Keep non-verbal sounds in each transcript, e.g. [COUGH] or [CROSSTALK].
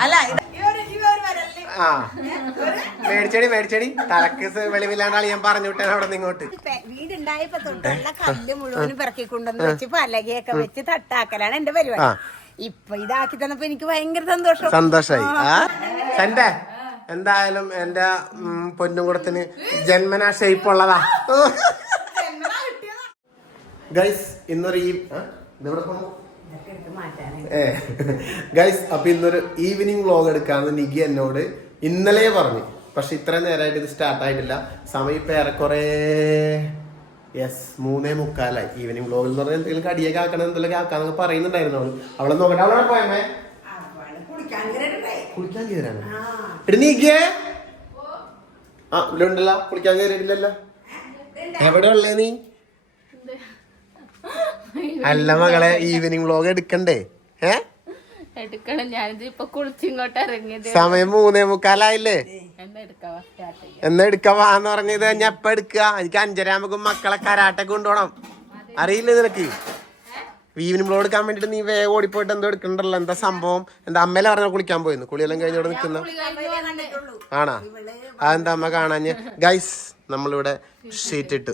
അല്ല മേടിച്ചടി മേടിച്ചടി. തലക്ക് വെളിവില്ലാണ്ടാണ് ഞാൻ പറഞ്ഞു വിട്ടേ അവിടെ നിന്ന് ഇങ്ങോട്ട്. പെ- വീടുണ്ടായപ്പോ തൊട്ടുള്ള കല്ല് മുഴുവനും പിറക്കി വെച്ച് പലകയൊക്കെ വെച്ച് തട്ടാക്കലാണ് എന്റെ പരിപാടി. ആ. ഇപ്പൊ ഇതാക്കി തന്നപ്പോ എനിക്ക് ഭയങ്കര സന്തോഷം. സന്തോഷായി. സെന്റെ എന്തായാലും എന്റെ ഉം, പൊന്നും കൂടത്തിന് ജന്മനാ ഷേപ്പ് ഉള്ളതാ. ഗൈസ് ഇന്നൊരു ഈ? ഇതെവിടെ ഏ ഗൈസ് അപ്പൊ ഇന്നൊരു ഈവനിങ് വ്ലോഗ് എടുക്കാന്ന് നിഗി എന്നോട് ഇന്നലെ പറഞ്ഞു. പക്ഷെ ഇത്ര നേരമായിട്ട് ഇത് സ്റ്റാർട്ട് ആയിട്ടില്ല. സമയം ഇപ്പൊ ഏറെക്കുറെ യെസ് മൂന്നേ മുക്കാലായി. ഈവനിങ് വ്ലോഗിൽ എന്ന് പറഞ്ഞാൽ എന്തെങ്കിലും കടിയൊക്കെ ആക്കണം എന്തെങ്കിലും ആക്കാന്നൊക്കെ പറയുന്നുണ്ടായിരുന്നു അവൾ. അവളെ നോക്കട്ടെ അവളെ പോയമ്മേ? കുളിക്കാൻ കയറാണ്. എടി നീക്കിയേ ആ ഇവിടെ ഉണ്ടല്ലോ കുളിക്കാൻ കയറിയിട്ടില്ലല്ലോ. എവിടെ ഉള്ളേ നീ? അല്ല മകളെ ഈവനിങ് വ്ലോഗ് എടുക്കണ്ടേ? ഏ? എടുക്കണം. ഞാനിത് ഇപ്പൊ കുളിച്ചിങ്ങോട്ട് ഇറങ്ങിയത്. സമയം മൂന്നേ മുക്കാലായില്ലേ? എന്നാ എടുക്കാവാ എന്ന് പറഞ്ഞത് ഞാൻ എപ്പ എടുക്കുക എനിക്ക് അഞ്ചര ആകുമ്പോ മക്കളെ കരാട്ടെ കൊണ്ടുപോണം. അറിയില്ലേ നിനക്ക്? ഈവനിങ് വ്ലോഗ് എടുക്കാൻ വേണ്ടിട്ട് നീ വേഗം ഓടിപ്പോയിട്ട് എന്തോ എടുക്കണ്ടല്ലോ. എന്താ സംഭവം? എന്താ അമ്മേലെ പറഞ്ഞ കുളിക്കാൻ പോയിരുന്നു കുളിയെല്ലാം കഴിഞ്ഞോട് നിൽക്കുന്ന. ആണാ? അതെന്താ അമ്മ കാണാഞ്ഞ്? ഗൈസ് നമ്മളിവിടെ ഷീറ്റ് ഇട്ടു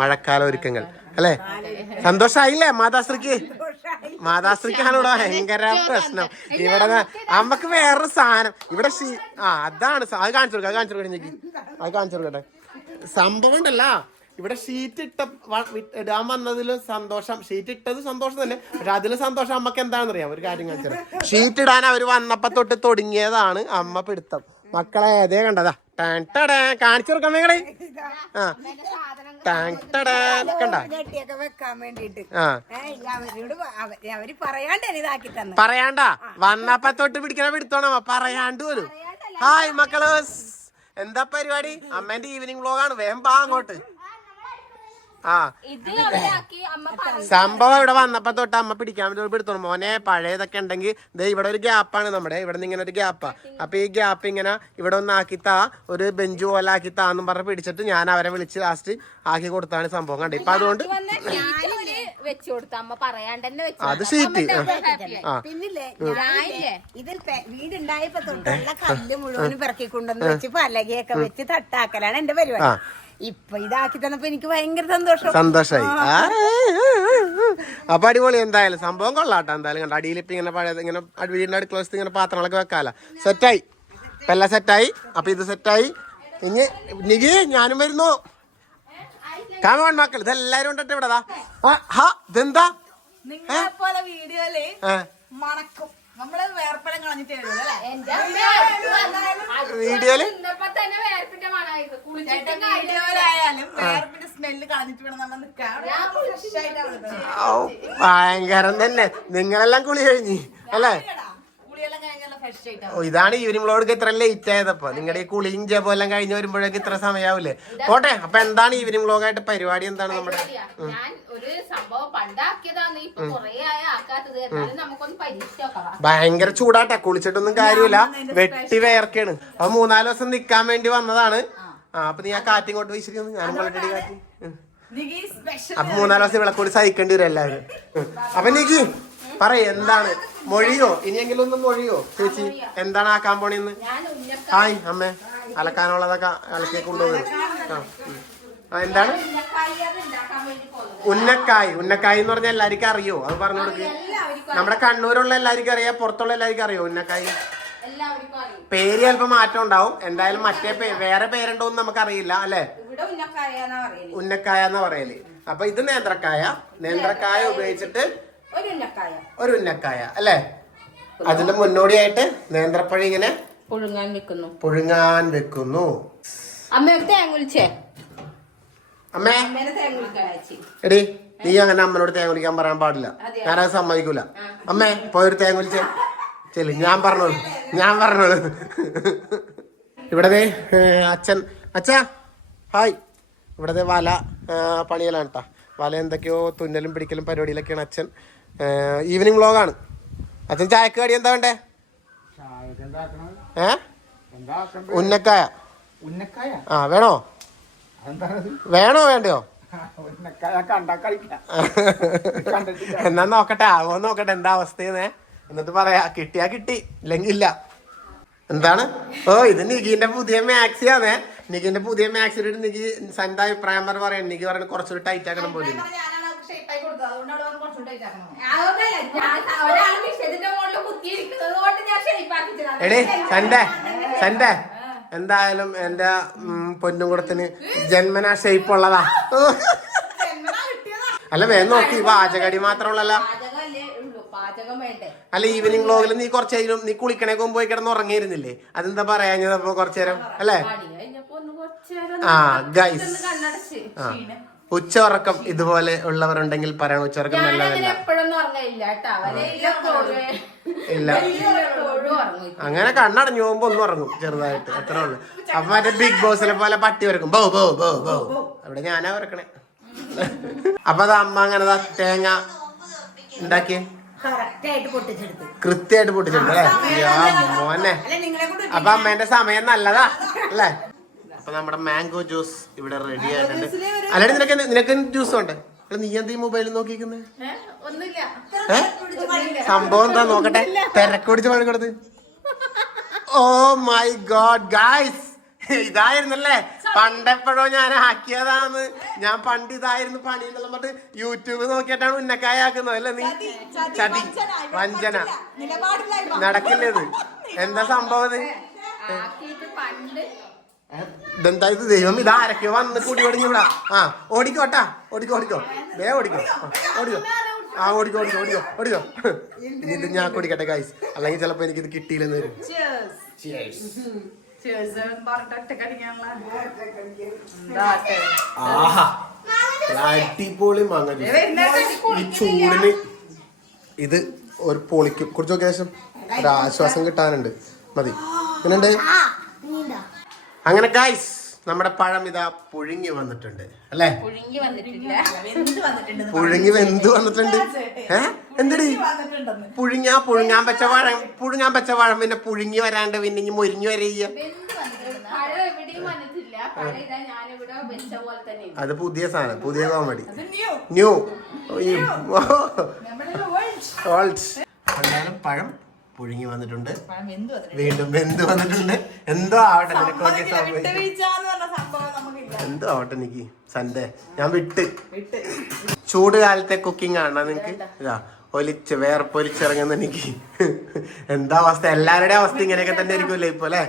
മഴക്കാല ഒരുക്കങ്ങൾ. അല്ലെ? സന്തോഷായില്ലേ മാതാശ്രീക്ക്? മാതാശ്രീക്കാണ് ഇവിടെ ഭയങ്കര പ്രശ്നം. ഇവിടെ നമ്മക്ക് അമ്മയ്ക്ക് വേറൊരു സാധനം. ഇവിടെ ഷീ ആ അതാണ് അത് കാണിച്ചു കൊടുക്കാം അത് കാണിച്ചു കൊടുക്കട്ടെ അത് കാണിച്ചു കൊടുക്കട്ടെ. സംഭവം ഉണ്ടല്ല. ഇവിടെ ഷീറ്റ് ഇട്ട ഇടാൻ വന്നതിൽ സന്തോഷം. ഷീറ്റ് ഇട്ടത് സന്തോഷം തന്നെ. പക്ഷെ അതിൽ സന്തോഷം അമ്മയ്ക്ക് എന്താണെന്ന് അറിയാം ഒരു കാര്യം കാണിച്ചത് ഷീറ്റ് ഇടാൻ അവർ വന്നപ്പോ തൊട്ട് തുടങ്ങിയതാണ് അമ്മ പിടുത്തം. മക്കളെ അതേ കണ്ടതാ. ടാൻ ടടാ. കാണിച്ചു കൊടുക്കാൻ നിങ്ങളെ ആ. കണ്ട? പറയാണ്ട വന്നപ്പ തൊട്ട് പിടിക്കണ പിടുത്തോണമ്മ പറയാണ്ട് പോലും. ഹായ് മക്കൾ. എന്താ പരിപാടി? അമ്മേന്റെ ഈവനിങ് വ്ലോഗാണ് വേഗം പാ അങ്ങോട്ട്. ആ. ഇത് അവിടെ ആക്കി അമ്മ പറഞ്ഞു. സംഭവം ഇവിടെ വന്നപ്പോ തൊട്ട് അമ്മ പിടിക്കാൻ വേണ്ടി പിടുത്തോണം മോനെ പഴയതൊക്കെ ഉണ്ടെങ്കിൽ ദേ ഇവിടെ ഒരു ഗ്യാപ്പാണ് നമ്മുടെ. ഇവിടെ നിന്ന് ഇങ്ങനെ ഒരു ഗ്യാപ്പാ. അപ്പൊ ഈ ഗ്യാപ്പ് ഇങ്ങനെ ഇവിടെ ഒന്ന് ആക്കി താ ഒരു ബെഞ്ച് പോലെ ആക്കി താന്നും പറഞ്ഞ് പിടിച്ചിട്ട് ഞാൻ അവരെ വിളിച്ച് ലാസ്റ്റ് ആക്കി കൊടുത്താണ് സംഭവം കണ്ടത് ഇപ്പൊ അതുകൊണ്ട് വെച്ചു കൊടുത്തു. അമ്മ പറയാണ്ട് തന്നെ വെച്ചു അത് സീറ്റ് ആ. പിന്നില്ലേ ഇതിൽ വീടുണ്ടായപ്പോ തൊട്ടുള്ള കല്ല് മുഴുവനും പിറക്കി കൊണ്ടുവന്ന് വെച്ച് പലകയൊക്കെ വെച്ച് തട്ടാക്കലാണ് എന്റെ പരിപാടി. ഇപ്പൊ ഇതാക്കി തന്നപ്പോ എനിക്ക് ഭയങ്കര സന്തോഷം. സന്തോഷായി. ആ, അപ്പൊ അടിപൊളി എന്തായാലും സംഭവം കൊള്ളാട്ടോ. എന്തായാലും കണ്ട അടിയിൽ ഇപ്പൊ ഇങ്ങനെ പഴയത് ഇങ്ങനെ അടി- വീടിന്റെ അടുക്കള ഇങ്ങനെ പാത്രങ്ങളൊക്കെ വെക്കാല. സെറ്റായി. പെല്ല എല്ലാം സെറ്റായി. അപ്പൊ ഇത് സെറ്റായി. ഇനി നികി ഞാനും വരുന്നു. കാമോൺ മക്കൾ ഇതെല്ലാരും ഉണ്ടട്ടെ ഇവിടെ? ഇതെന്താ? നിങ്ങളെ പോലെ വീഡിയോയിൽ മണക്കും. നമ്മൾ കളഞ്ഞിട്ട് വീഡിയോയിൽ വീഡിയോയിലായാലും വേർപ്പിന്റെ സ്മെല്ല് കളഞ്ഞിട്ട് വേണം നമ്മൾ ഭയങ്കരം തന്നെ. നിങ്ങളെല്ലാം കുളി കഴിഞ്ഞി അല്ലേ? ഇതാണ് ഈവനിങ് വ്ലോഗ് ഇത്ര ലേറ്റ് ആയതപ്പോ. നിങ്ങളുടെ ഈ കുളിയും ജപം എല്ലാം കഴിഞ്ഞ് വരുമ്പോഴേക്ക് ഇത്ര സമയാവൂലേ? പോട്ടെ അപ്പൊ എന്താണ് ഈ ആയിട്ട് പരിപാടി എന്താണ് നമ്മുടെ ഭയങ്കര ചൂടാട്ടെ കുളിച്ചിട്ടൊന്നും കാര്യമില്ല. വെട്ടി വേർക്കാണ്. അപ്പൊ മൂന്നാൽ ദിവസം നിക്കാൻ വേണ്ടി വന്നതാണ്. ആ. അപ്പൊ നീ ആ കാറ്റിങ്ങോട്ട് വീശിരിക്കുന്നു. ഞാനും കൊള്ളട്ടടി കാറ്റി. അപ്പൊ മൂന്നാൽ ദിവസം വിളക്കോട് കൂടി സഹിക്കേണ്ടി വരും എല്ലാവരും. അപ്പൊ നിക്ക്. പറയ് എന്താണ്? മൊഴിയോ? ഇനിയെങ്കിലും ഒന്ന് മൊഴിയോ? ചേച്ചി എന്താണ് ആക്കാൻ പോണിന്ന്? ഹായ് അമ്മേ. അലക്കാനുള്ളതൊക്കെ അലക്കി കൊണ്ടുപോകും ആ എന്താണ്? ഉന്നക്കായി. ഉന്നക്കായ് എന്ന് പറഞ്ഞാൽ എല്ലാവർക്കും അറിയോ? അത് പറഞ്ഞു കൊടുക്ക്. നമ്മുടെ കണ്ണൂരുള്ള എല്ലാവർക്കും അറിയാം പുറത്തുള്ള എല്ലാവർക്കും അറിയോ? ഉന്നക്കായ്? പേര് ചിലപ്പോ മാറ്റം ഉണ്ടാവും. എന്തായാലും മറ്റേ വേറെ പേരുണ്ടോ എന്ന് നമുക്ക് അറിയില്ല അല്ലെ? ഉന്നക്കായ എന്ന് പറയൽ. അപ്പൊ ഇത് നേന്ത്രക്കായ നേന്ത്രക്കായ. ഉപയോഗിച്ചിട്ട് ഒരു ഉന്നക്കായ അല്ലേ? അതിന്റെ മുന്നോടിയായിട്ട് നേന്ത്രപ്പഴം ഇങ്ങനെ പുഴുങ്ങാൻ വെക്കുന്നു. പുഴുങ്ങാൻ വെക്കുന്നു. അമ്മ? തേങ്ങ വിളിച്ചേ എടി നീ അങ്ങനെ അമ്മനോട് തേങ്ങ വിളിക്കാൻ പറയാൻ പാടില്ല. ഞാൻ അത് സമ്മതിക്കൂല. അമ്മേ പോയൊരു തേങ്ങ വിളിച്ചേ ചെല്ലു ഞാൻ പറഞ്ഞോളൂ. ഞാൻ പറഞ്ഞോളൂ. ഇവിടെ അച്ഛൻ അച്ഛാ ഹായ്. ഇവിടത്തെ വല പണിയലാണ് കേട്ടാ വല എന്തൊക്കെയോ തുന്നലും പിടിക്കലും പരിപാടിയിലൊക്കെയാണ് അച്ഛൻ. ഈവനിങ് വ്ളോഗാണ് അച്ഛൻ ചായക്ക് കടി എന്താ വേണ്ടേ? ഏ? ഉന്നക്കായ. ഉന്നക്കായ? ആ വേണോ? വേണോ വേണ്ടയോ? കണ്ടാ കളിക്കാം കണ്ടിട്ടില്ല. എന്നാ നോക്കട്ടെ ആവോ നോക്കട്ടെ എന്താ അവസ്ഥയെന്നേ. എന്നിട്ട് പറയാ കിട്ടിയാ കിട്ടി ഇല്ലെങ്കിൽ ഇല്ല. എന്താണ്? ഓ ഇത് നികിന്റെ പുതിയ മാക്സി ആണേ നികിന്റെ പുതിയ മാക്സി ഇട്ട് നികി സന്റെ അഭിപ്രായം പറയാൻ പറയാം. നികി പറഞ്ഞു കുറച്ചുകൂടി ടൈറ്റ് ആക്കണം പോലെ. എടേ എന്തായാലും എന്റെ ഉം, പൊന്നും കൂടത്തിന് ജന്മനാ ഷേപ്പ് ഉള്ളതാ. ജന്മനാ കിട്ടിയതാ. അല്ല വേഗം നോക്കി പാചകടി മാത്രമുള്ളല്ല. അല്ല ഈവനിങ് വ്ലോഗിൽ നീ കുറച്ചേരും നേരം നീ കുളിക്കണേക്ക് പോയി കിടന്ന് ഉറങ്ങിയിരുന്നില്ലേ? അതെന്താ പറയാഞ്ഞത് അപ്പൊ കുറച്ചേരം അല്ലേ? ആ ഗൈസ് ആ. ക്ഷീണം. ഇതുപോലെ ഉള്ളവരുണ്ടെങ്കിൽ പറയണം ഉച്ച ഉറക്കം ഞാനങ്ങനെ നല്ലതല്ല. ഇല്ല അങ്ങനെ കണ്ണടഞ്ഞു പോകുമ്പോ ഒന്നും ഉറങ്ങും ചെറുതായിട്ട്. അത്രേ ഉള്ളു. അപ്പൊ മറ്റേ ബിഗ് ബോസിനെ പോലെ പട്ടി വരക്കും ബോ ബോ ബോ ബോ. അവിടെ ഞാനാ വരക്കണേ അപ്പൊ അത് അമ്മ അങ്ങനെ ദാ തേങ്ങ ഉണ്ടാക്കി കറക്റ്റ് ആയിട്ട് പൊട്ടിച്ചെടുത്ത്. കൃത്യമായിട്ട് പൊട്ടിച്ചെടുത്തു അല്ലേ? മോനെ. അപ്പൊ അമ്മേന്റെ സമയം നല്ലതാ അല്ലേ? അപ്പൊ നമ്മുടെ മാംഗോ ജ്യൂസ് ഇവിടെ റെഡി ആയിട്ടുണ്ട്. അല്ലാണ്ട് നിനക്ക് നിനക്ക് ജ്യൂസ് ഉണ്ട് നീ എന്താ ഈ മൊബൈലിൽ നോക്കിക്കുന്നേ സംഭവം എന്താ നോക്കട്ടെ? തിരക്കുടിച്ച് കൊടുത്ത്. Oh my god guys. ഇതായിരുന്നല്ലേ? പണ്ടെപ്പോഴോ ഞാൻ ആക്കിയതാന്ന്. ഞാൻ പണ്ട് ഇതായിരുന്നു പണി എന്നുള്ള പറഞ്ഞിട്ട് യൂട്യൂബ് നോക്കിയിട്ടാണ് ഉന്നക്കായ ആക്കുന്നത് അല്ലേ നീ? ചതി വഞ്ചന നടക്കില്ലേ ഇത് [LAUGHS] എന്താ സംഭവം ഇത് ആക്കിയിട്ട് പണ്ട് ഇതെന്താ ഇത് ദൈവം ഇത് ആരൊക്കെയോ വന്ന് കൂടി ഓടിഞ്ഞു വിടാ ആ ഓടിക്കോട്ടാ ഓടിക്കോ ഓടിക്കോ. വേ ഓടിക്കോ. ഓടിക്കോ. ആ ഓടിക്കോ ഓടിക്കോ ഓടിക്കോ ഓടിക്കോ. ഇനി ഇത് ഞാൻ കുടിക്കട്ടെ ഗൈസ് അല്ലെങ്കിൽ ചിലപ്പോ എനിക്ക് ഇത് കിട്ടിയില്ലെന്ന് വരും. അടിപൊളി മാങ്ങ ഈ ചൂടിന് ഇത് ഒരു പൊളിക്കും. കുറിച്ച് നോക്കിയ ശേഷം ഒരു ആശ്വാസം കിട്ടാനുണ്ട്. മതി. എങ്ങനെയുണ്ട് അങ്ങനെ ഗൈസ് നമ്മുടെ പഴം ഇതാ പുഴുങ്ങി വന്നിട്ടുണ്ട് അല്ലേ? പുഴുങ്ങി വന്നിട്ടില്ല. പുഴുങ്ങി വെന്ത് വന്നിട്ടുണ്ട്. ഏ? എന്തടി? പുഴുങ്ങാ പുഴുങ്ങാൻ പച്ച പഴം പുഴുങ്ങാൻ പച്ച പഴം പിന്നെ പുഴുങ്ങി വരാണ്ട് പിന്നെ ഇനി മൊരിഞ്ഞു വരയ്യ വെന്ത് വന്നിട്ടുണ്ട്. പഴം എവിടെയും വന്നിട്ടില്ല. പഴം ഇതാ ഞാനിവിടെ വെച്ച പോലെ തന്നെ ഉണ്ട്. അത് പുതിയ സാധനം പുതിയ കോമഡി ന്യൂ ഓൾഡ് പഴം പുഴുങ്ങി വന്നിട്ടുണ്ട്. വീണ്ടും വെന്ത് വന്നിട്ടുണ്ട്. എന്തോ ആവട്ടെ നിനക്ക് എന്തോ ആവട്ടെ എനിക്ക് സൺഡേ. ഞാൻ വിട്ട്. ചൂട് കാലത്തെ കുക്കിംഗ് ആണ്. നിനക്ക് ഇതാ ഒലിച്ച് വേർപ്പൊലിച്ചിറങ്ങുന്ന എനിക്ക് എന്താ അവസ്ഥ? എല്ലാവരുടെയും അവസ്ഥ ഇങ്ങനെയൊക്കെ തന്നെ ആയിരിക്കുമല്ലേ ഇപ്പൊ അല്ലേ?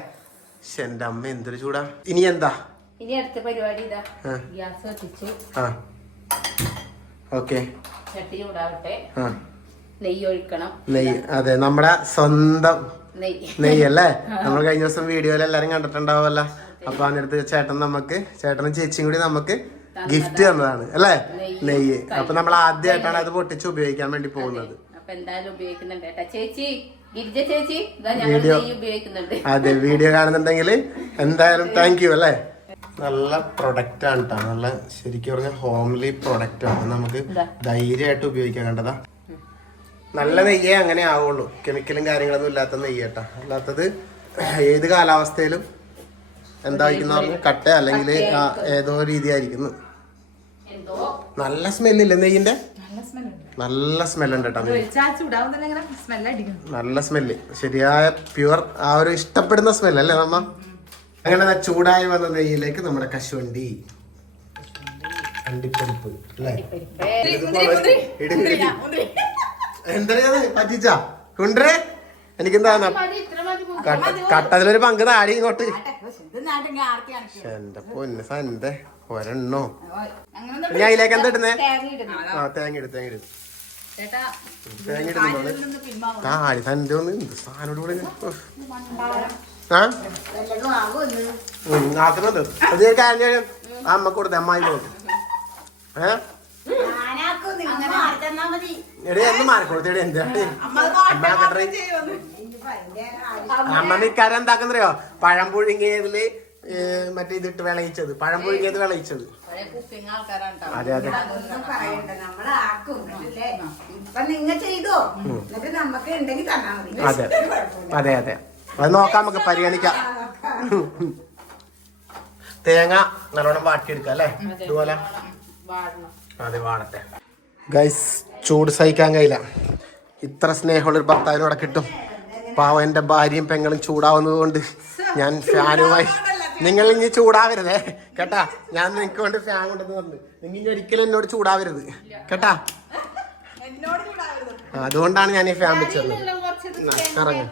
എന്റെ അമ്മ എന്തൊരു ചൂടാ. ഇനി എന്താ? ഇനി അടുത്ത പരിപാടി ഇതാ. ഗ്യാസ് കത്തിച്ച്. ഓക്കെ. ചട്ടി ചൂടാവട്ടെ. നെയ്യ് ഒഴിക്കണം നെയ്യ് അതെ നമ്മുടെ സ്വന്തം നെയ്യ്. അല്ലേ നമ്മൾ കഴിഞ്ഞ ദിവസം വീഡിയോയിൽ എല്ലാരും കണ്ടിട്ടുണ്ടാവുമല്ലോ. അപ്പൊ അതിനടുത്ത് ചേട്ടൻ നമുക്ക് ചേട്ടനും ചേച്ചിയും കൂടി നമുക്ക് ഗിഫ്റ്റ് തന്നതാണ് അല്ലേ? നെയ്യ് അപ്പൊ നമ്മൾ ആദ്യമായിട്ടാണ് അത് പൊട്ടിച്ച് ഉപയോഗിക്കാൻ വേണ്ടി പോകുന്നത്. വീഡിയോ. അതെ വീഡിയോ കാണുന്നുണ്ടെങ്കിൽ എന്തായാലും താങ്ക് യു അല്ലേ? നല്ല പ്രൊഡക്റ്റ് ആണ് കേട്ടോ നല്ല ശരിക്കും പറഞ്ഞാൽ ഹോംലി പ്രൊഡക്റ്റ് ആണ്. നമുക്ക് ധൈര്യമായിട്ട് ഉപയോഗിക്കാൻ കണ്ടതാ. നല്ല നെയ്യേ അങ്ങനെ ആവുള്ളൂ. കെമിക്കലും കാര്യങ്ങളൊന്നും ഇല്ലാത്ത നെയ്യ് കേട്ടാ അല്ലാത്തത് ഏത് കാലാവസ്ഥയിലും എന്തായിരിക്കുന്ന കട്ട അല്ലെങ്കിൽ ഏതോ രീതി ആയിരിക്കുന്നു എന്തോ? നല്ല സ്മെല്ലില്ലേ നെയ്യിന്റെ നല്ല സ്മെല്ലുണ്ട് കേട്ടോ നല്ല സ്മെല്ല് ശരിയായ പ്യുവർ ആ ഒരു ഇഷ്ടപ്പെടുന്ന സ്മെല്ല് അല്ലേ നമ്മ? അങ്ങനെ ചൂടായി വന്ന നെയ്യിലേക്ക് നമ്മുടെ കശുവണ്ടി. അണ്ടിപ്പരിപ്പ് അല്ലേ? എന്താ പറ്റിച്ച കൊണ്ടേ എനിക്കെന്താ മതി ഇത്ര മതി പോ. കട്ടതിലൊരു പങ്ക് താടി ഇങ്ങോട്ട്. എന്റെ പൊന്ന് സന്റെ ഒരെണ്ണോ? ഇനി അതിലേക്ക് എന്താ ഇടുന്നേ? തേങ്ങ ഇടുന്നു. ആ തേങ്ങ ഇടും തേങ്ങ ഇടും. തേങ്ങ ഇടുന്നുണ്ടോ താടി തന്റെ ഒന്ന് എന്ത് സാധനം കൂടെ ആ? ആക്കുന്നുണ്ട്. അത് കാര്യം അമ്മ കൊടുത്തേ അമ്മായി പോകും ഏ? എടേ എന്ന് മാറിക്കൊടുത്തേടി എന്താ? അമ്മാക്കട്ടെ ഇനിയിപ്പോ അതിന്റെ ആവശ്യം അമ്മ മിക്കാരം എന്താക്കുന്നറിയോ? പഴം പുഴുങ്ങിയതിൽ മറ്റേ ഇതിട്ട് വിളയിച്ചത്. പഴം പുഴുങ്ങിയത് വിളയിച്ചത്. ഒരേ കുക്കിംഗ് ആൾക്കാരാണ് ട്ടോ. അതെ. അതെ ഒന്നും അതെ അതെ. അതെ അത്. നോക്കാം നമുക്ക് പരിഗണിക്കാം. തേങ്ങ നല്ലോണം വാട്ടിയെടുക്കാം അല്ലേ? ഇതുപോലെ. വാടണം. അതെ വാടട്ടെ. ഗൈസ് ചൂട് സഹിക്കാൻ കഴിയില്ല. ഇത്ര സ്നേഹമുള്ള ഒരു ഭർത്താവിനോടെ കിട്ടും. പാവം എന്റെ ഭാര്യയും പെങ്ങളും ചൂടാവുന്നത് കൊണ്ട് ഞാൻ ഫാനുമായി നിങ്ങൾ ഇനി ചൂടാവരുതേ. കേട്ടാ? ഞാൻ നിങ്ങൾക്ക് വേണ്ടി ഫാൻ കൊണ്ടെന്ന് പറഞ്ഞു നിങ്ങൾ ഇനി ഒരിക്കലും എന്നോട് ചൂടാവരുത്. കേട്ടാ? അതുകൊണ്ടാണ് ഞാൻ ഈ ഫാൻ വെച്ചത്. കറങ്ങ്.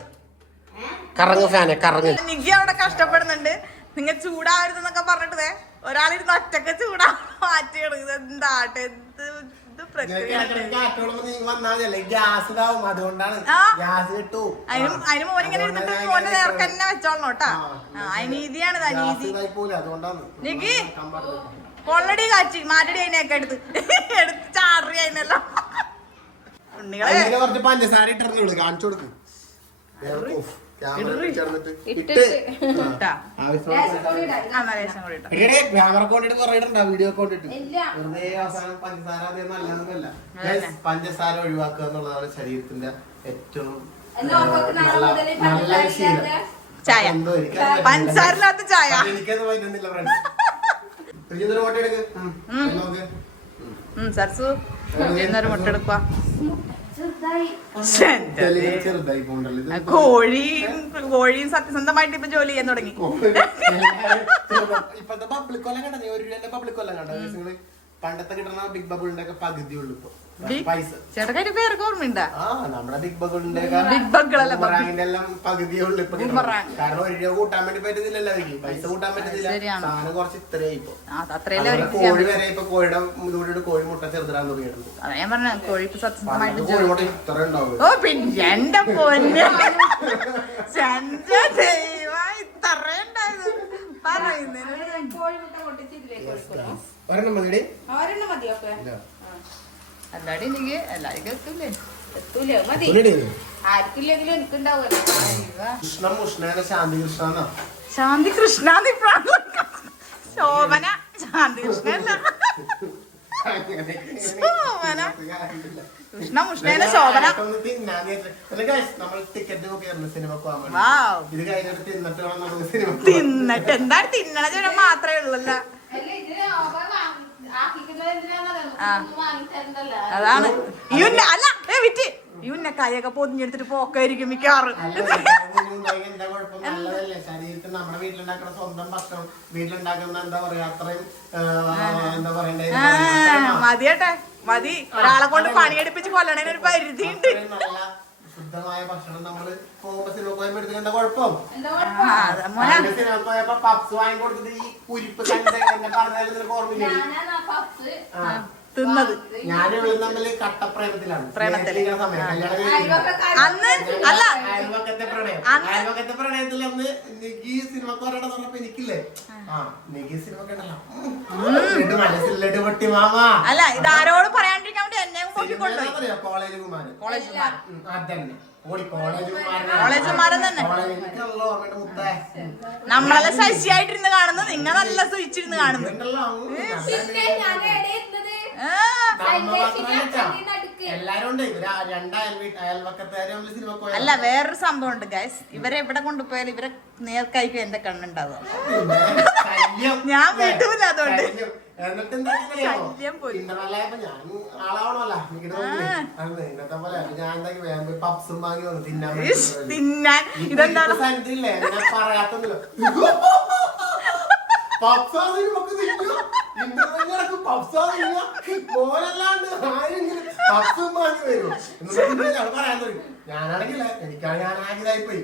കറങ്ങ് ഫാനെ കറങ്ങ്. അവിടെ കഷ്ടപ്പെടുന്നുണ്ട്. നിങ്ങൾ ചൂടാവരുതെന്നൊക്കെ പറഞ്ഞിട്ടേ ഒരാളിരുന്ന് ഒറ്റയ്ക്ക് ചൂടാ മാറ്റി ഇത് എന്താട്ടെ എന്ത് അതിനും മോനിങ്ങനെ നേർക്ക് തന്നെ വെച്ചോളണം കേട്ടാ. അനീതി. നിക്ക്. കൊള്ളടി കാച്ചി. മാറ്റടി അതിനെയൊക്കെ എടുത്ത്. എടുത്ത് ചാറി അതിനെല്ലാം. ഉണ്ണികളെ. പഞ്ചസാര ഇട്ടിറങ്ങി കാണിച്ചു കൊടുക്ക്. ഇട്ട്. വീഡിയോ. വെറുതെ അവസാനം പഞ്ചസാര നല്ലതൊന്നുമല്ല പഞ്ചസാര ഒഴിവാക്കുക എന്നുള്ളതാണ് ശരീരത്തിന്റെ ഏറ്റവും നല്ല ശീലം. ചായ. പഞ്ചസാരില്ലാത്ത ചായ. എനിക്കത് പറ്റുന്നില്ല ഫ്രണ്ട്സ് മുട്ട എടുക്കുക ഇത് കോഴിയും കോഴിയും സത്യസന്ധമായിട്ട് ഇപ്പൊ ജോലി ചെയ്യാൻ തുടങ്ങി. ഇപ്പത്തെ പബ്ലിക് കൊല്ലം കണ്ടത് നീ? ഒരു പബ്ലിക് കൊല്ലം കണ്ടത് പണ്ടത്തെ കിട്ടുന്ന ബിഗ് ബബിളിന്റെ ഒക്കെ പകുതി ഉള്ളു ഇപ്പൊ പൈസ. ചേട്ടക്കാരി ഓർമ്മയുണ്ടാ? ആ നമ്മുടെ ബിഗ് ബബിളിന്റെ ബിഗ് എല്ലാം ഉള്ളു ഇപ്പൊ കാരണം ഒരു രൂപ കൂട്ടാൻ വേണ്ടി പറ്റുന്നില്ലല്ലോ അവർക്ക് പൈസ കൂട്ടാൻ പറ്റുന്നില്ല. സാധനം കുറച്ച് ഇത്രയായി ഇപ്പൊ. കോഴി വരെ ഇപ്പൊ കോഴിയുടെ ഇതുകൊണ്ട് കോഴി മുട്ട ചെറുതിടാൻ തുടങ്ങിയിട്ടുണ്ട്. ഞാൻ പറഞ്ഞ കോഴിക്ക് സത്യസന്ധമായിട്ട് പണ്ടത്തെ കോഴി മുട്ട ഇത്ര ഉണ്ടാവും ഓ പിന്നെ എന്റെ പൊന്ന്. എന്റെ ദൈവം ഇത്രയുണ്ടായത് പറയുന്നതിന് കോഴിമുട്ട പൊട്ടിച്ചില്ലേ കോഴിക്കോട് ഒരെണ്ണം മതി അവരെണ്ണം മതിയൊക്കെ എല്ലാടി എനിക്ക് എല്ലാവർക്കും എത്തൂലേ. എത്തൂലേ? മതി. ആർക്കില്ലെങ്കിലും എനിക്കുണ്ടാവുമല്ലോ. കൃഷ്ണ ശാന്തി കൃഷ്ണ ശാന്തി ശോഭന ശാന്തി കൃഷ്ണ അല്ല ശോഭന കൃഷ്ണ മുഷ്ണേന ശോഭന. തിന്നിട്ട് എന്താണ് തിന്നണ മാത്രമേ ഉള്ളല്ല. അതാണ്. ഉന്ന അല്ല ഏ വിറ്റ്. ഇവന്നെ കൈയൊക്കെ പൊതിഞ്ഞെടുത്തിട്ട് പോക്കായിരിക്കും കുഴപ്പം? നല്ലതല്ലേ. ശരീരത്തിൽ നമ്മുടെ വീട്ടിലുണ്ടാക്കുന്ന സ്വന്തം ഭക്ഷണം വീട്ടിലുണ്ടാക്കുന്ന എന്താ പറയാ അത്രയും എന്താ പറയണ്ടേ? മതിയേട്ടെ? മതി. ഒരാളെ കൊണ്ട് പണിയെടുപ്പിച്ച് കൊല്ലണേന് ഒരു പരിധി ഉണ്ട് നല്ല ശുദ്ധമായ ഭക്ഷണം നമ്മൾ പോകുമ്പോ സിനിമ പോയപ്പോ എടുത്തിട്ട് എന്താ കുഴപ്പം? സിനിമ പോയപ്പോ പപ്സ് വാങ്ങി കൊടുത്തിട്ട് ഈ കുരിപ്പ് കണ്ട് എന്നെ പറഞ്ഞാലും ഓർമ്മയില്ലേ. തിന്നത് പ്രേമത്തിൽ. അന്ന് അല്ല അയൽവക്കത്തെ പ്രണയത്തിൽ അന്ന് എനിക്കില്ലേ? ആ. സിനിമ കണ്ടല്ലോ പൊട്ടി മാമ. അല്ല ഇത് ആരോട് പറയാണ്ടിരിക്കാൻ വേണ്ടി എന്നെ കോളേജ് കുമാരൻ. കോളേജ് കുമാരൻ. അതന്നെ. നമ്മളെല്ലാം ശശിയായിട്ടിരുന്ന് കാണുന്നു നിങ്ങളെല്ലാം നല്ല കാണുന്നു അല്ല വേറൊരു സംഭവം ഉണ്ട് ഗൈസ് ഇവരെ എവിടെ കൊണ്ടുപോയാലും ഇവരെ നേർക്കായിരിക്കും എന്റെ കണ്ണുണ്ടാവുക. ഞാൻ വിടൂല അതുകൊണ്ട്. തിന്നാൻ ഇതെന്താണ്? കുരിപ്പ് [LAUGHS] മോനല്ലാണ്ട് ആരെങ്കിലും പപ്സും വാങ്ങി വരും. പറയാൻ തുടങ്ങി. ഞാനാണെങ്കിലേ ആഗ്രഹമായി പോയി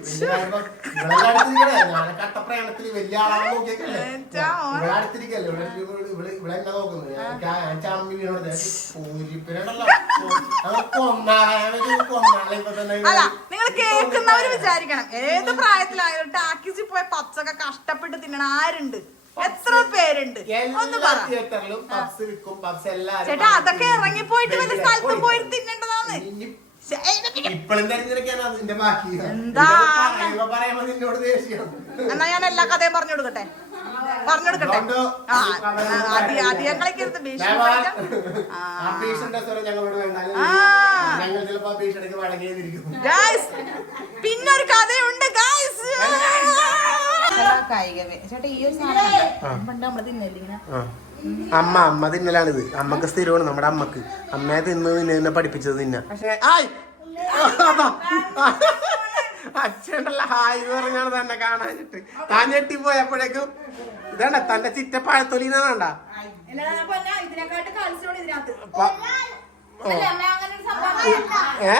അടുത്തിരിക്കണേ ഞാൻ കട്ടപ്രയാണത്തിൽ വലിയ ആളാണെന്ന് നോക്കിയേക്കല്ലേ. ഇവിടെ അടുത്തിരിക്കല്ലേ ഇവിടെ ഇവിടെ ഇവിടെ എന്നെ നോക്കുന്നത്? ഞാൻ ഞാൻ ചാമ്പി വീണോട് പൂരിപ്പിനുണ്ടല്ലോ. കൊന്നാളെ കൊന്നാളെ ഇപ്പൊ നിങ്ങൾ കേൾക്കുന്നവര് വിചാരിക്കണം. ഏത് പ്രായത്തിലായാലും ടാക്കിസിൽ പോയ പപ്സൊക്കെ കഷ്ടപ്പെട്ട് തിന്നണ ആരുണ്ട്? എത്ര പേരുണ്ട്? ഒന്ന് പറ. തിയേറ്ററിലും പബ്സ് വിൽക്കും പബ്സ് എല്ലാവരും ചേട്ടാ അതൊക്കെ ഇറങ്ങിപ്പോയിട്ട് വല്ല സ്ഥലത്തും പോയി. തിന്നേണ്ടതാണ്. ഇപ്പോഴും ബാക്കി. എന്താ? പറയുമ്പോ നിന്നോട് ദേഷ്യം. എന്നാ ഞാൻ എല്ലാ കഥയും പറഞ്ഞു കൊടുക്കട്ടെ? പറഞ്ഞു കൊടുക്കട്ടെ? അതുകൊണ്ട് ആ അധികം കളിക്കരുത് ഭീഷണി. ആ. ആ ഭീഷണിന്റെ സ്വരം ഞങ്ങളോട് വേണ്ട. ആ. ഞങ്ങൾ ചിലപ്പോ ആ ഭീഷണിക്ക് വഴങ്ങിയിരിക്കും ഗായ്സ് പിന്നെ ഒരു ഗായ്സ് കായിക ചേട്ടാ ഈ ഒരു സാധനം പണ്ട് നമ്മൾ തിന്നില്ല ഇങ്ങനെ? അമ്മ അമ്മ തിന്നലാണിത്. അമ്മയ്ക്ക് സ്ഥിരമാണ് നമ്മുടെ അമ്മയ്ക്ക്. അമ്മയെ തിന്ന് തിന്നെ തന്നെ പഠിപ്പിച്ചത് തിന്ന. പക്ഷേ ആയ് അതാ. [LAUGHS] അച്ഛനല്ല ഹായ് എന്ന് പറഞ്ഞാണ് തന്നെ കാണാനിട്ട് താൻ ഞെട്ടിപ്പോയപ്പോഴേക്കും ഇതാണ് തന്റെ ചിറ്റ പഴത്തൊലിന്നാണ്ട ഇതിനെക്കാട്ട് ഇതിനകത്ത്. ഏ?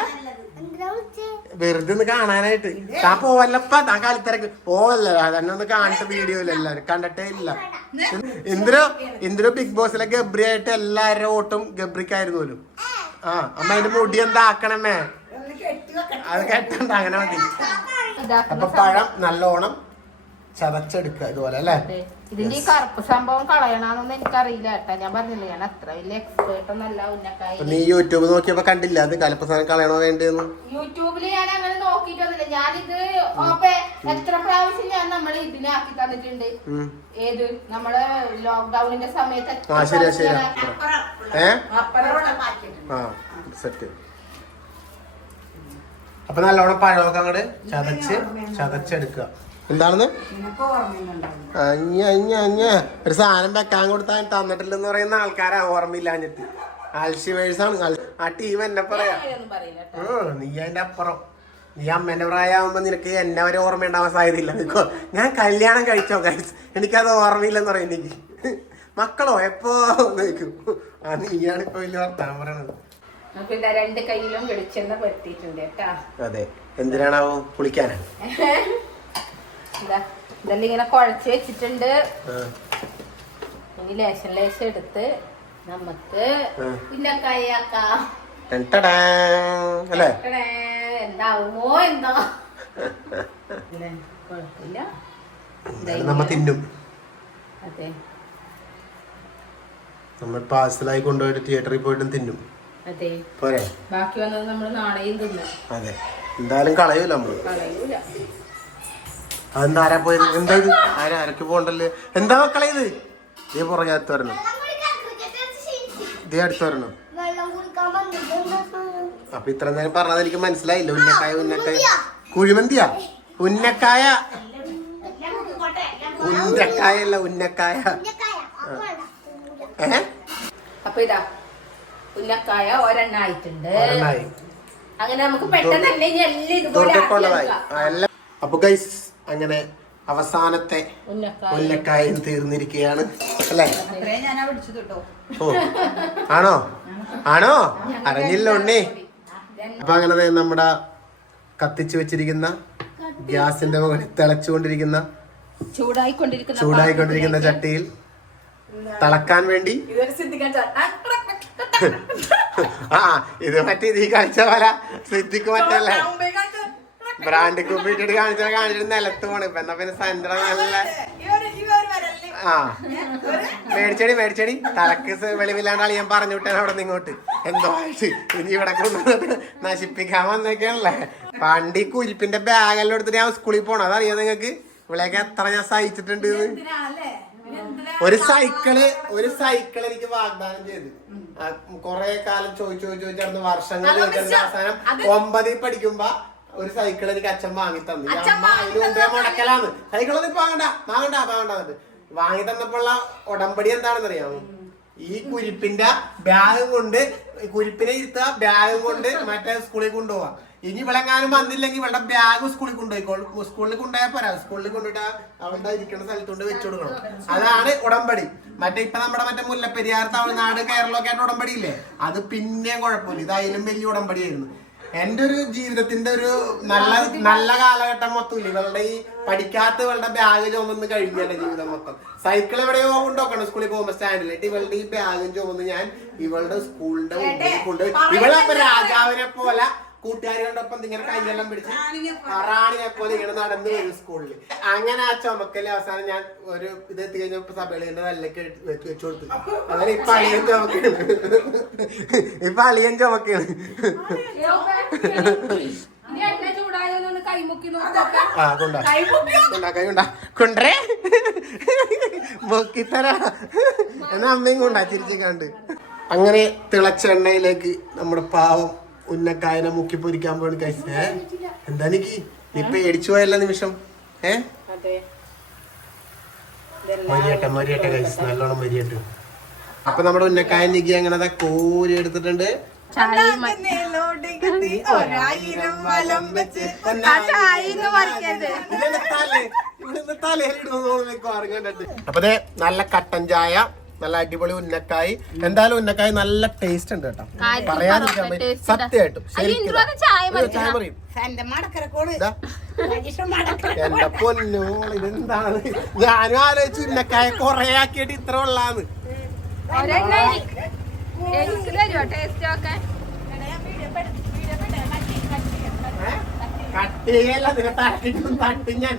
വെറുതെ ഒന്ന് കാണാനായിട്ട്. താ പോവല്ലപ്പ താ കളിത്തിരക്ക് പോവല്ല അതന്നെ ഒന്ന് കാണിച്ച വീഡിയോയിൽ എല്ലാരും. കണ്ടിട്ടേ ഇല്ല. ഇന്ദ്രോ ഇന്ദ്രോ ബിഗ് ബോസിലെ ഗബ്രി ആയിട്ട് എല്ലാവരുടെ ഓട്ടും ഗബ്രിക്കായിരുന്നു പോലും ആ അമ്മ അതിന്റെ മുടി എന്താ ആക്കണമേ? അത് കെട്ടണ്ട അങ്ങനെ മതി. അപ്പൊ പഴം നല്ലോണം ചതച്ചെടുക്കുക ഇതുപോലെ അല്ലേ? ഇതിന്റെ ഈ കറുപ്പ് സംഭവം കളയണമെന്നൊന്നും എനിക്കറിയില്ല കേട്ടാ. ഞാൻ പറഞ്ഞില്ല ഞാൻ അത്ര വലിയ എക്സ്പേർട്ട് ഒന്നല്ല ഉന്നക്കായി. നീ യൂട്യൂബ് നോക്കിയപ്പോ കണ്ടില്ല അത് കലപ്പ സാധനം കളയണോ വേണ്ടതെന്ന് യൂട്യൂബിൽ ഞാൻ അങ്ങനെ നോക്കിയിട്ടൊന്നുമില്ല ഞാനിത് എത്ര പ്രാവശ്യം ഞാൻ നമ്മൾ ഇതിനാക്കി തന്നിട്ടുണ്ട്. ഏത്? നമ്മൾ ലോക്ക്ഡൌണിന്റെ സമയത്ത് ആ ശരിയാ ശരി ശരിയാ. ഞാൻ- ഏ? ആ സെറ്റ് അപ്പൊ നല്ലോണം പഴമൊക്കെ അങ്ങോട്ട് ചതച്ച് ചതച്ചെടുക്കുക. എന്താണെന്ന്? അഞ്ഞ അഞ്ഞ അഞ്ഞ ഒരു സാധനം വെക്കാൻ കൊടുത്താൽ തന്നിട്ടില്ലെന്ന് പറയുന്ന ആൾക്കാരാ ഓർമ്മയില്ലാഞ്ഞിട്ട്. ആൽഷിവേഴ്സാണ് ആ ടീം എന്നെ പറയാ. നീ അതിന്റെ അപ്പുറം. നീ അമ്മേന്റെ പ്രായമാകുമ്പോ നിനക്ക് എന്നെ വരെ ഓർമ്മയുണ്ടാവാൻ സാധ്യതയില്ല. നിക്കോ ഞാൻ കല്യാണം കഴിച്ചോ കഴിച്ചു എനിക്കത് ഓർമ്മയില്ലെന്ന് പറയും എനിക്ക്. മക്കളോ എപ്പോ? നോക്കൂ ആ നീയാണ് ഇപ്പൊ വലിയ വർത്താനം പറയണത്. രണ്ട് കയ്യിലും വെളിച്ചെണ്ണ കേട്ടാ. അതെ. എന്തിനാണാവോ കുളിക്കാനാണ് [LAUGHS] ഇതാ. ഇതെല്ലാം ഇങ്ങനെ കുഴച്ച് വെച്ചിട്ടുണ്ട്. ഇനി ലേശം ലേശം എടുത്ത് നമുക്ക് ടടേ, എന്താവുമോ എന്തോ. കുഴപ്പമില്ല. നമ്മ തിന്നും. അതെ. നമ്മൾ പാഴ്സലായി കൊണ്ടുപോയിട്ട് തിയേറ്ററിൽ പോയിട്ടും തിന്നും. പോരെ? ബാക്കി വന്നത് നമ്മൾ നാളെയും തിന്നും. അതെ. എന്തായാലും കളയൂല നമ്മൾ. കളയൂല. അതെന്താ ആരാ പോയത്? എന്താ ഇത് ആരാ? ആരൊക്കെ പോകണ്ടല്ലേ? എന്താ മക്കളെ ഇത്? ദേ പുറകെ അടുത്ത് വരണം. ഇതേ അടുത്ത് വരണം. അപ്പൊ ഇത്ര നേരം പറഞ്ഞത് എനിക്ക് മനസ്സിലായില്ല. ഉന്നക്കായ ഉന്നക്കായ. കുഴിമന്തിയാ? ഉന്നക്കായ. ഉന്നക്കായ അല്ല ഉന്നക്കായ. ഏ? അപ്പൊ ഇതാ ഉന്നക്കായ ഒരെണ്ണായിട്ടുണ്ട്. അങ്ങനെ നമുക്ക് പെട്ടെന്ന് ഇനി എല്ലാം ഇതുപോലെ. അപ്പൊ ഗൈസ് അങ്ങനെ അവസാനത്തെ ഉന്നക്കായ. ഉന്നക്കായും തീർന്നിരിക്കുകയാണ്. അല്ലേ? ഓ. ആണോ? ആണോ? അറിഞ്ഞില്ല ഉണ്ണി. അപ്പൊ അങ്ങനെ നമ്മുടെ കത്തിച്ചു വെച്ചിരിക്കുന്ന ഗ്യാസിന്റെ മുകളിൽ തിളച്ചുകൊണ്ടിരിക്കുന്ന ചൂടായിക്കൊണ്ടിരിക്കുന്ന ചൂടായിക്കൊണ്ടിരിക്കുന്ന ചട്ടിയിൽ തിളക്കാൻ വേണ്ടി ആ ഇത് മറ്റേ ഇത് ഈ കാഴ്ച പോലെ സിദ്ധിക്ക് മറ്റല്ലേ ബ്രാൻഡ് കൂപ്പിട്ടിട്ട് കാണിച്ചാൽ കാണിച്ചിട്ട് നിലത്ത് പോണ്. ഇപ്പൊ എന്നാ പിന്നെ സെന്റർ നല്ല ആ. മേടിച്ചടി മേടിച്ചടി. തലക്ക് വെളിവില്ലാണ്ടാളി ഞാൻ പറഞ്ഞു വിട്ടാൻ അവിടെ നിന്ന് ഇങ്ങോട്ട്. എന്തോ ആയിട്ട്. ഇനി ഇവിടെ നശിപ്പിക്കാൻ വന്നൊക്കെയാണല്ലേ പണ്ട് ഈ കുരിപ്പിന്റെ ബാഗെല്ലാം എടുത്തിട്ട് ഞാൻ സ്കൂളിൽ പോണം. അതറിയോ നിങ്ങക്ക്? ഇവിടെയൊക്കെ എത്ര ഞാൻ സഹിച്ചിട്ടുണ്ട്? ഒരു സൈക്കിൾ ഒരു സൈക്കിൾ എനിക്ക് വാഗ്ദാനം ചെയ്ത്. കൊറേ കാലം ചോദിച്ചു ചോദിച്ചു ചോദിച്ചു വർഷങ്ങൾ അവസാനം ഒമ്പതിൽ പഠിക്കുമ്പോ ഒരു സൈക്കിൾ എനിക്ക് അച്ഛൻ വാങ്ങി തന്നു. ഈ അമ്മ അതിന് മുമ്പേ മുടക്കലാന്ന് സൈക്കിൾ ഇപ്പൊ വാങ്ങണ്ട. വാങ്ങണ്ട വാങ്ങണ്ട വാങ്ങി തന്നപ്പോഴുള്ള ഉടമ്പടി എന്താണെന്ന് അറിയാമോ ഈ കുരിപ്പിന്റെ ബാഗും കൊണ്ട് കുരിപ്പിനെ ഇരുത്തുക ബാഗും കൊണ്ട് മറ്റേ സ്കൂളിൽ കൊണ്ടുപോവാ ഇനി ഇവളെങ്ങാനും വന്നില്ലെങ്കിൽ ഇവളുടെ ബാഗ് സ്കൂളിൽ കൊണ്ടുപോയിക്കോളും. സ്കൂളിൽ കൊണ്ടുപോയാൽ പോരാ. സ്കൂളിൽ കൊണ്ടുപോയിട്ട് അവളുടെ ഇരിക്കുന്ന സ്ഥലത്തോണ്ട് വെച്ചു കൊടുക്കണം. അതാണ് ഉടമ്പടി. മറ്റേ ഇപ്പൊ നമ്മുടെ മറ്റേ മുല്ലപ്പെരിയാർ തമിഴ്നാട് കേരളമൊക്കെ ആയിട്ട് ഉടമ്പടി ഇല്ലേ അത് പിന്നെയും കുഴപ്പമില്ല. ഇത് അതിലും വലിയ ഉടമ്പടിയായിരുന്നു. എന്റെ ഒരു ജീവിതത്തിന്റെ ഒരു നല്ല നല്ല കാലഘട്ടം മൊത്തം ഇവളുടെ ഈ പഠിക്കാത്തവളുടെ ബാഗ് ചുമന്ന് കഴിഞ്ഞ എന്റെ ജീവിതം മൊത്തം. സൈക്കിൾ എവിടെയോ കൊണ്ടുപോക്കണം സ്കൂളിൽ പോകുമ്പോ സ്റ്റാൻഡിലായിട്ട് ഇവളുടെ ഈ ബാഗും ചുമന്ന് ഞാൻ ഇവളുടെ സ്കൂളിന്റെ മുമ്പിൽ കൊണ്ടുപോയി ഇവളപ്പൊ രാജാവിനെ പോലെ കൂട്ടുകാരികളുടെ ഒപ്പം ഇങ്ങനെ കൈയെല്ലാം പിടിച്ച് റാണിനെ പോലെ. ഇങ്ങനെ നടന്നു വരും സ്കൂളിൽ അങ്ങനെ ആ ചുമക്കൽ അവസാനം ഞാൻ ഒരു ഇത് എത്തി കഴിഞ്ഞപ്പോ സഭകളിന്റെ നല്ലൊക്കെ വെച്ച് വെച്ചു കൊടുത്തു. അങ്ങനെ ഇപ്പൊ അളിയൻ ചുമക്കാണ്. ഇപ്പൊ അളിയൻ ചുമക്കാണ്. കൊണ്ടാ. എന്നാ അമ്മയും കൊണ്ടാ ചിരിച്ചു കണ്ട്. അങ്ങനെ തിളച്ച എണ്ണയിലേക്ക് നമ്മുടെ പാവം ഉന്നക്കായനെ മുക്കി പൊരിക്കാൻ പോയി കഴിച്ചേ എന്താ എനിക്ക് നീ പേടിച്ചു പോയല്ല നിമിഷം? ഏ? അതെ. മരിയട്ടെ മരിയട്ടെ കഴിച്ച് നല്ലോണം മരിയട്ടെ. അപ്പൊ നമ്മുടെ ഉന്നക്കായ നികി അങ്ങനെ ദാ കോരി എടുത്തിട്ടുണ്ട്. അപ്പൊ ദേ നല്ല കട്ടൻ ചായ. നല്ല അടിപൊളി ഉന്നക്കായി. എന്തായാലും ഉന്നക്കായി നല്ല ടേസ്റ്റ് ഉണ്ട് കേട്ടോ. പറയാതിരിക്കാൻ പറ്റും. സത്യമായിട്ടും. ചായ പറയും എന്റെ ഇതെന്താണ്? ഞാനും ആലോചിച്ചു ഉന്നക്കായ കൊറേ ആക്കിയിട്ട് ഇത്ര ഉള്ളാന്ന്. ടേസ്റ്റ് തരുമോ തട്ടി ഞാൻ.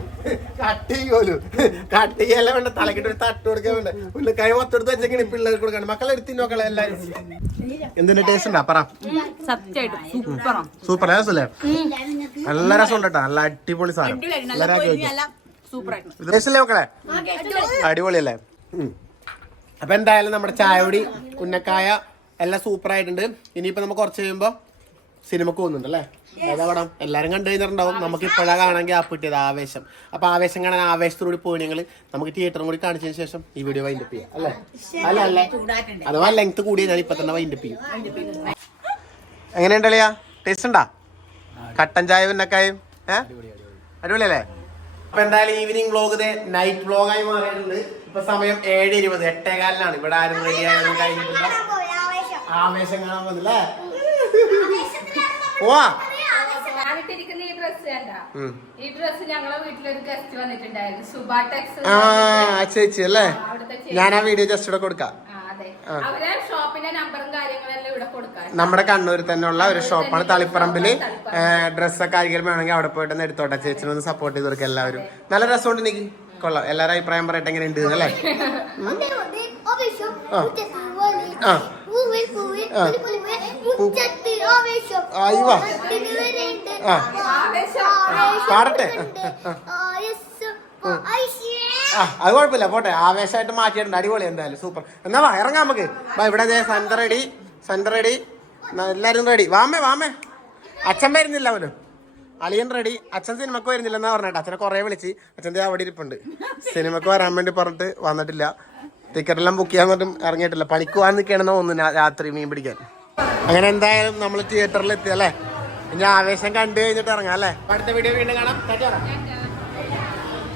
കട്ട് ചെയ്യുമല്ലോ വേണ്ട തലക്കിട്ട് ഒരു തട്ട് കൊടുക്കാൻ വേണ്ട. ഉന്നക്കായ ഒത്തെടുത്ത് വെച്ചെങ്ങനെ പിള്ളേർക്ക് കൊടുക്കണം മക്കളെ എടുത്തി നോക്കളെ എല്ലാരും. എന്തിന്റെ ടേസ്റ്റ് ഉണ്ടാ? പറ. സൂപ്പർ രസമല്ലേ? നല്ല രസം ഉണ്ട് കേട്ടോ നല്ല അടിപൊളി സാധനം മക്കളെ? അടിപൊളിയല്ലേ. അപ്പൊ എന്തായാലും നമ്മുടെ ചായപൊടി ഉന്നക്കായ എല്ലാം സൂപ്പർ ആയിട്ടുണ്ട്. ഇനിയിപ്പോ നമുക്ക് കുറച്ച് കഴിയുമ്പോ സിനിമക്ക് പോകുന്നുണ്ട് അല്ലേ ഏതാ പടം എല്ലാരും കണ്ടു കഴിഞ്ഞിട്ടുണ്ടാവും. നമുക്ക് ഇപ്പോഴാ കാണാൻ ഗ്യാപ്പ് കിട്ടിയത് ആവേശം. അപ്പൊ ആവേശം കാണാൻ ആവേശത്തോടുകൂടി പോയിണെങ്കിൽ നമുക്ക് തിയേറ്ററും കൂടി കാണിച്ചതിന് ശേഷം ഈ വീഡിയോ വൈൻഡ് അപ്പ് ചെയ്യാം. അല്ലേ? അല്ല അല്ല? അഥവാ ലെങ്ത് കൂടിയ ഞാൻ ഇപ്പൊ തന്നെ വൈൻഡപ്പ് ചെയ്യും. എങ്ങനെയുണ്ടല്ലേ ടേസ്റ്റ് ഉണ്ടാ? കട്ടൻ ചായ പിന്നക്കായും? ഏഹ് അടിപൊളിയല്ലേ? അപ്പൊ എന്തായാലും ഈവനിങ് വ്ലോഗ് ഇത് നൈറ്റ് വ്ലോഗായി മാറിയിട്ടുണ്ട്. ഇപ്പൊ സമയം ഏഴ് ഇരുപത് എട്ടേകാലിനാണ് ഇവിടെ ആരും റെഡി ആയാലും കഴിഞ്ഞിട്ടില്ല. ആവേശം. കാണാൻ പോകുന്നില്ലേ പോവാ. ഞാനിട്ടിരിക്കുന്ന ഈ ഡ്രസ് കണ്ട? ഈ ഡ്രസ് ഞങ്ങളെ വീട്ടിലൊരു ഗസ്റ്റ് വന്നിട്ടുണ്ടായിരുന്നു. സുബാ ടെക്സ് ആ ചേച്ചി അല്ലേ? ഞാൻ ആ വീഡിയോ ജസ്റ്റ് ഇവിടെ കൊടുക്കാം. അതെ. അവരെ ഷോപ്പിന്റെ നമ്പറും കാര്യങ്ങളെല്ലാം ഇവിടെ കൊടുക്കാം നമ്മുടെ കണ്ണൂരിൽ തന്നെയുള്ള ഒരു ഷോപ്പാണ് തളിപ്പറമ്പിൽ. ഡ്രസ്സൊക്കെ ആയിരിക്കും വേണമെങ്കിൽ അവിടെ പോയിട്ട് ഒന്ന് എടുത്തോട്ടെ. ചേച്ചിനെ ഒന്ന് സപ്പോർട്ട് ചെയ്ത് കൊടുക്കുക എല്ലാവരും. നല്ല രസമുണ്ട് എനിക്ക് കൊള്ളാം. എല്ലാവരും അഭിപ്രായം പറയട്ടെ എങ്ങനെ ഉണ്ട് അല്ലേ? [LAUGHS] ആ. ആ. ആ. പാടട്ടെ? ആ അത് കുഴപ്പമില്ല. പോട്ടെ. ആവേശമായിട്ട് മാറ്റിയിട്ടുണ്ട്. അടിപൊളി എന്തായാലും. സൂപ്പർ. എന്നാ വാ ഇറങ്ങാം നമുക്ക്. വാ ഇവിടെ സെന്റർ റെഡി സെന്റർ റെഡി എല്ലാരും റെഡി വാമേ വാമേ. അച്ഛൻ വരുന്നില്ല പോലും അളിയൻ റെഡി അച്ഛൻ സിനിമക്ക് വരുന്നില്ല എന്നാ പറഞ്ഞിട്ട്. അച്ഛനെ കുറെ വിളിച്ച്. അച്ഛന്റെ അവിടെ ഇരിപ്പുണ്ട്. സിനിമക്ക് വരാൻ വേണ്ടി പറഞ്ഞിട്ട് വന്നിട്ടില്ല. ടിക്കറ്റ് എല്ലാം ബുക്ക് ചെയ്യാൻ പറഞ്ഞിട്ടും ഇറങ്ങിയിട്ടില്ല. പണിക്ക് പോകാൻ നിൽക്കണമെന്ന് തോന്നുന്നു രാത്രി മീൻ പിടിക്കാൻ. അങ്ങനെ എന്തായാലും നമ്മൾ തിയേറ്ററിൽ എത്തി അല്ലേ? ഇനി ആവേശം കണ്ടു കഴിഞ്ഞിട്ട് ഇറങ്ങാം അല്ലേ? അടുത്ത വീഡിയോ വീണ്ടും കാണാം.